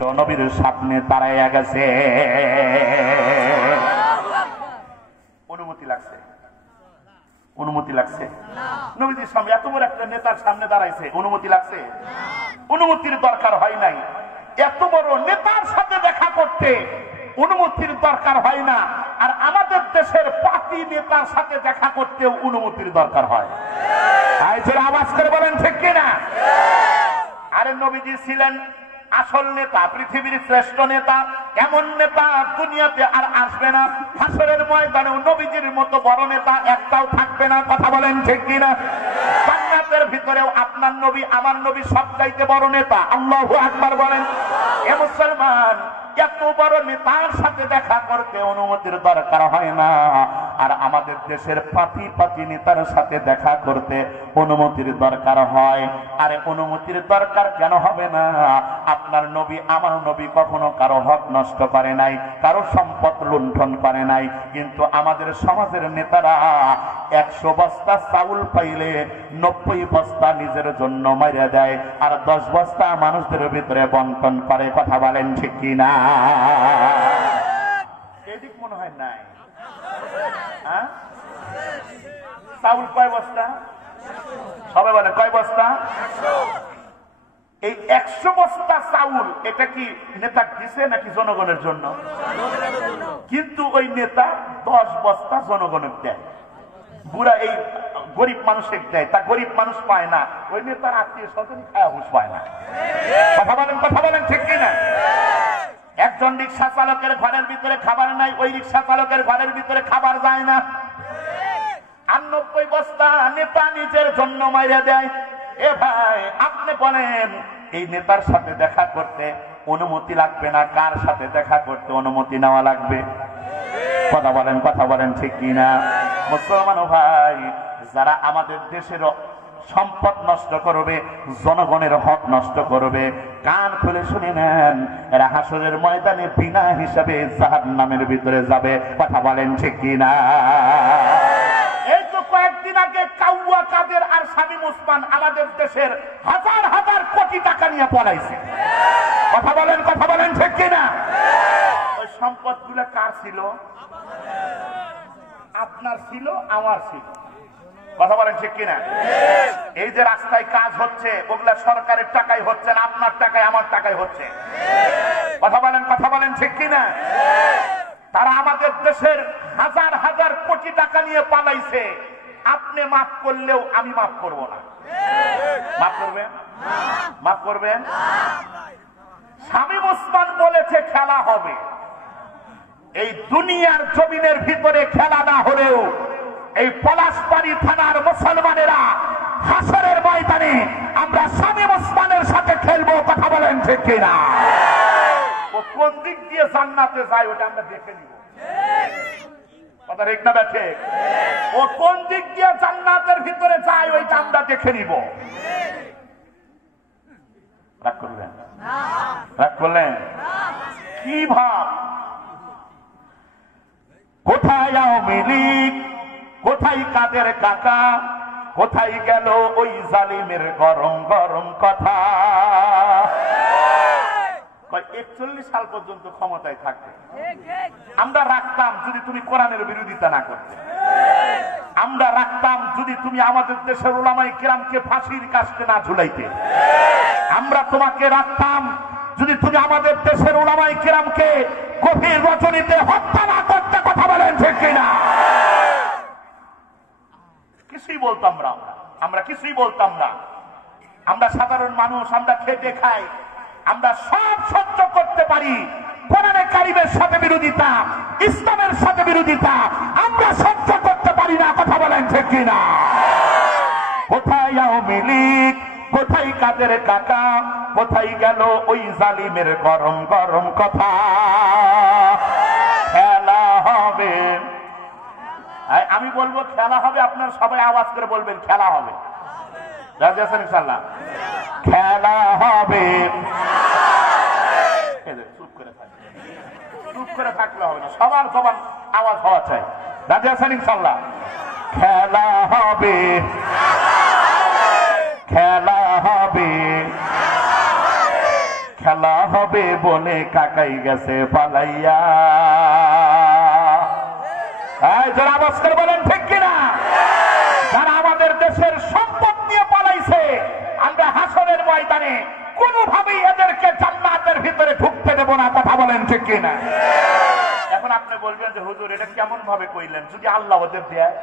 নবীর সামনে দাঁড়াইয়া গেছে। অনুমতি লাগছে? অনুমতি লাগছে? নবীজির সামনে এত বড় একটা নেতার সামনে দাঁড়াইছে, অনুমতি লাগছে? অনুমতির দরকার হয় নাই। এত বড় নেতার সাথে দেখা করতে অনুমতির দরকার হয় না, আর আমাদের দেশের পাতি নেতার সাথে দেখা করতেও অনুমতির দরকার হয়। আওয়াজ করে বলেন ঠিক কিনা? আরে নবীজি ছিলেন আসল নেতা, পৃথিবীর শ্রেষ্ঠ নেতা। এমন নেতা দুনিয়াতে আর আসবে না। হাসরের ময়দানেও নবীজির মতো বড় নেতা একটাও থাকবে না। কথা বলেন ঠিক কিনা? জান্নাতের ভিতরেও আপনার নবী আমার নবী সবচাইতে বড় নেতা। আল্লাহু আকবার বলেন। এ মুসলমান, এত বড় নেতার সাথে দেখা করতে অনুমতির দরকার হয় না, আর আমাদের দেশের পাতি পাতি নেতার সাথে দেখা করতে অনুমতির দরকার হয়। আরে অনুমতির দরকার কেন হবে না? আপনার নবী আমার নবী কখনো কারো হক নষ্ট করে নাই, কারো সম্পদ লুণ্ঠন করে নাই। কিন্তু আমাদের সমাজের নেতারা 100 বস্তা চাউল পাইলে 90 বস্তা নিজের জন্য মারিয়া দেয়, আর 10 বস্তা মানুষদের ভিতরে বন্টন করে। কথা বলেন ঠিক কিনা? এদিক মনে হয় নাই। চাউল কয় বস্তা? সবাই বলে কয় বস্তা? এই 100 বস্তা চাউল এটা কি নেতা দিছে নাকি জনগণের জন্য? কিন্তু ওই নেতা 10 বস্তা জনগণের দেয়। বুড়া এই গরিব মানুষের দেয়, তা গরিব মানুষ পায় না। ওই নেতার আত্মীয় স্বজন খায়া হুঁশ পায় না। কথা বলেন ঠিক কিনা? একজন রিক্সা চালকের ঘরের ভিতরে খাবার নাই, ওই রিক্সা চালকের ঘরের ভিতরে খাবার যায় না। 90 বস্তা নেতা নিজের জন্য মাইরা দেয়। এ ভাই, আপনি বলেন এই নেতার সাথে দেখা করতে অনুমতি লাগবে না? কার সাথে দেখা করতে অনুমতি নেওয়া লাগবে? কথা বলেন ঠিক কিনা? মুসলমান ভাই, যারা আমাদের দেশের সম্পদ নষ্ট করবে, জনগণের হক নষ্ট করবে, কান খুলে শুনে নেন, এরা হাসরের ময়দানে বিনা হিসাবে জাহান্নামের ভিতরে যাবে। কথা বলেন ঠিক কিনা? এই তো কয়েকদিন আগে কাউয়া কাদের আর শামীম ওসমান আমাদের দেশের হাজার হাজার কোটি টাকা নিয়ে পলাইছে। কথা বলেন ঠিক কিনা? ওই সম্পদ গুলো কার ছিল? আপনার ছিল, আমার ছিল। কথা বলেন ঠিক কিনা? এই যে রাস্তায় কাজ হচ্ছে, ওগুলা সরকারের টাকায় হচ্ছে না, আপনার টাকায় আমার টাকায় হচ্ছে। কথা বলেন ঠিক কিনা? তারা আমাদের দেশের হাজার হাজার কোটি টাকা নিয়ে পালাইছে। আপনি মাফ করলেও আমি মাফ করব না। মাফ করবেন? শামীম ওসমান বলেছে খেলা হবে। এই দুনিয়ার জমিনের ভিতরে খেলা না হলেও এই পলাশবাড়ি থানার মুসলমানেরা হাসরের ময়দানে আমরা শামীম ওসমানের সাথে খেলবো। কথা বলেন ঠিক কিনা? ও কোন দিক দিয়ে জান্নাতে যায় ওটা আমরা দেখে নিব। কথা ঠিক না ব্যাঠে? ও কোন দিক দিয়ে জান্নাতের ভিতরে যায় ওইটা আমরা দেখে নিব। রাগ করলেন? কি ভাব? কোথায় আওয়ামী লীগ, কোথায় কাদের কাকা, কোথায় গেল ওই জালিমের গরম গরম কথা? 41 সাল পর্যন্ত ক্ষমতায় থাকবে। আমরা রাখতাম যদি তুমি কোরআনের বিরোধিতা না করতে। আমরা রাখতাম যদি তুমি আমাদের দেশের উলামায়ে কিরামকে ফাঁসির কাস্তে না ঝুলাইতে। আমরা তোমাকে রাখতাম যদি তুমি আমাদের দেশের উলামায়ে কিরামকে গভীর রজনীতে হত্যা না করতে। কথা বলেন ঠিক কিনা? কিছুই বলতাম না আমরা কিছুই বলতাম না। আমরা সাধারণ মানুষ, আমরা খেতে খাই, আমরা সব সহ্য করতে পারি। কোরআনে কারিমের সাথে বিরোধিতা, ইসলামের সাথে বিরোধিতা আমরা সহ্য করতে পারি না। কথা বলেন ঠিক কিনা? কোথায় আওয়ামী লীগ, কোথায় কাদের কাকা, কোথায় গেল ওই জালিমের গরম গরম কথা? খেলা হবে। আমি বলবো খেলা হবে, আপনার সবাই আওয়াজ করে বলবেন খেলা হবে। রাজি আছেন ইনশাআল্লাহ? খেলা হবে। চুপ করে থাকলে হবে না, সবার সবার আওয়াজ হওয়া চাই। রাজি আছেন ইনশাআল্লাহ? খেলা হবে, খেলা হবে, খেলা হবে বলে কাকাই গেছে পালাইয়া। যারা আওয়াজ করে বলেন ঠিক কিনা? যারা আমাদের দেশের সম্পদ নিয়ে পালাইছে, আমরা হাসরের ময়দানে কোনোভাবেই এদেরকে জান্নাতের ভিতরে ঢুকতে দেব না। কথা বলেন ঠিক কিনা? এখন আপনি বলবেন যে হুজুর এটা কেমন ভাবে কইলেন, যদি আল্লাহ ওদের দেয়?